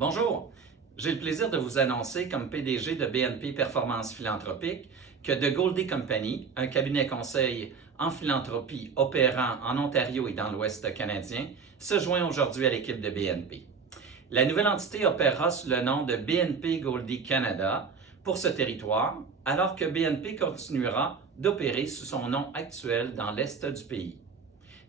Bonjour, j'ai le plaisir de vous annoncer comme PDG de BNP Performance Philanthropique que The Goldie Company, un cabinet conseil en philanthropie opérant en Ontario et dans l'Ouest canadien, se joint aujourd'hui à l'équipe de BNP. La nouvelle entité opérera sous le nom de BNP Goldie Canada pour ce territoire, alors que BNP continuera d'opérer sous son nom actuel dans l'Est du pays.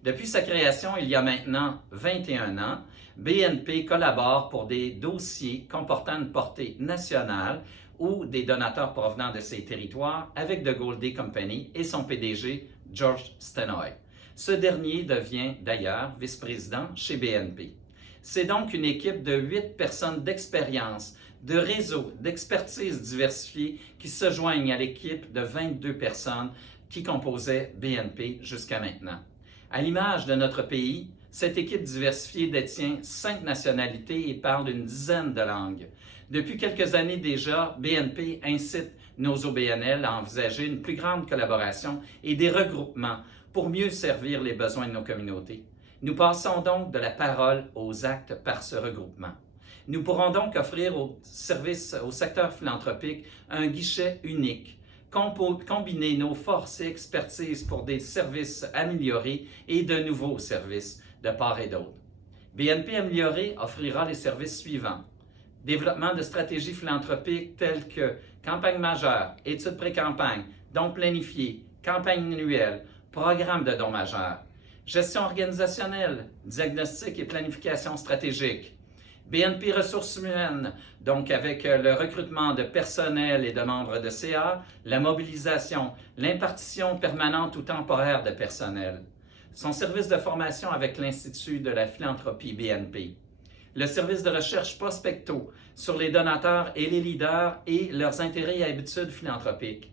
Depuis sa création il y a maintenant 21 ans, BNP collabore pour des dossiers comportant une portée nationale ou des donateurs provenant de ces territoires avec The Goldie Company et son PDG George Stenoy. Ce dernier devient d'ailleurs vice-président chez BNP. C'est donc une équipe de 8 personnes d'expérience, de réseau, d'expertise diversifiée qui se joignent à l'équipe de 22 personnes qui composaient BNP jusqu'à maintenant. À l'image de notre pays, cette équipe diversifiée détient 5 nationalités et parle une dizaine de langues. Depuis quelques années déjà, BNP incite nos OBNL à envisager une plus grande collaboration et des regroupements pour mieux servir les besoins de nos communautés. Nous passons donc de la parole aux actes par ce regroupement. Nous pourrons donc offrir au secteur philanthropique un guichet unique, combiner nos forces et expertises pour des services améliorés et de nouveaux services de part et d'autre. BNP Amélioré offrira les services suivants. Développement de stratégies philanthropiques telles que campagne majeure, études pré-campagne, dons planifiés, campagne annuelle, programme de dons majeurs, gestion organisationnelle, diagnostic et planification stratégique, BNP Ressources humaines, donc avec le recrutement de personnel et de membres de CA, la mobilisation, l'impartition permanente ou temporaire de personnel. Son service de formation avec l'Institut de la philanthropie BNP. Le service de recherche prospecto sur les donateurs et les leaders et leurs intérêts et habitudes philanthropiques.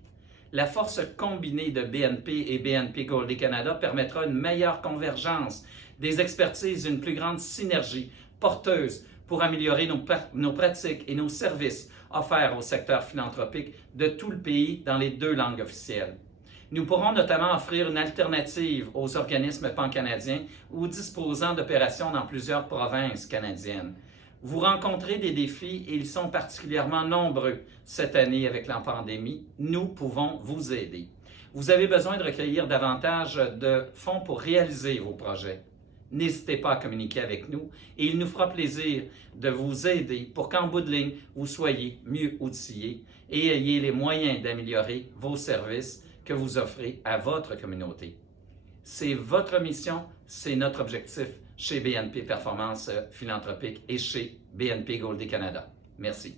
La force combinée de BNP et BNP Goldie Canada permettra une meilleure convergence des expertises et une plus grande synergie porteuse pour améliorer nos pratiques et nos services offerts au secteur philanthropique de tout le pays dans les 2 langues officielles. Nous pourrons notamment offrir une alternative aux organismes pan-canadiens ou disposant d'opérations dans plusieurs provinces canadiennes. Vous rencontrez des défis et ils sont particulièrement nombreux cette année avec la pandémie. Nous pouvons vous aider. Vous avez besoin de recueillir davantage de fonds pour réaliser vos projets. N'hésitez pas à communiquer avec nous et il nous fera plaisir de vous aider pour qu'en bout de ligne, vous soyez mieux outillés et ayez les moyens d'améliorer vos services que vous offrez à votre communauté. C'est votre mission, c'est notre objectif chez BNP Performance Philanthropique et chez BNP Goldie Canada. Merci.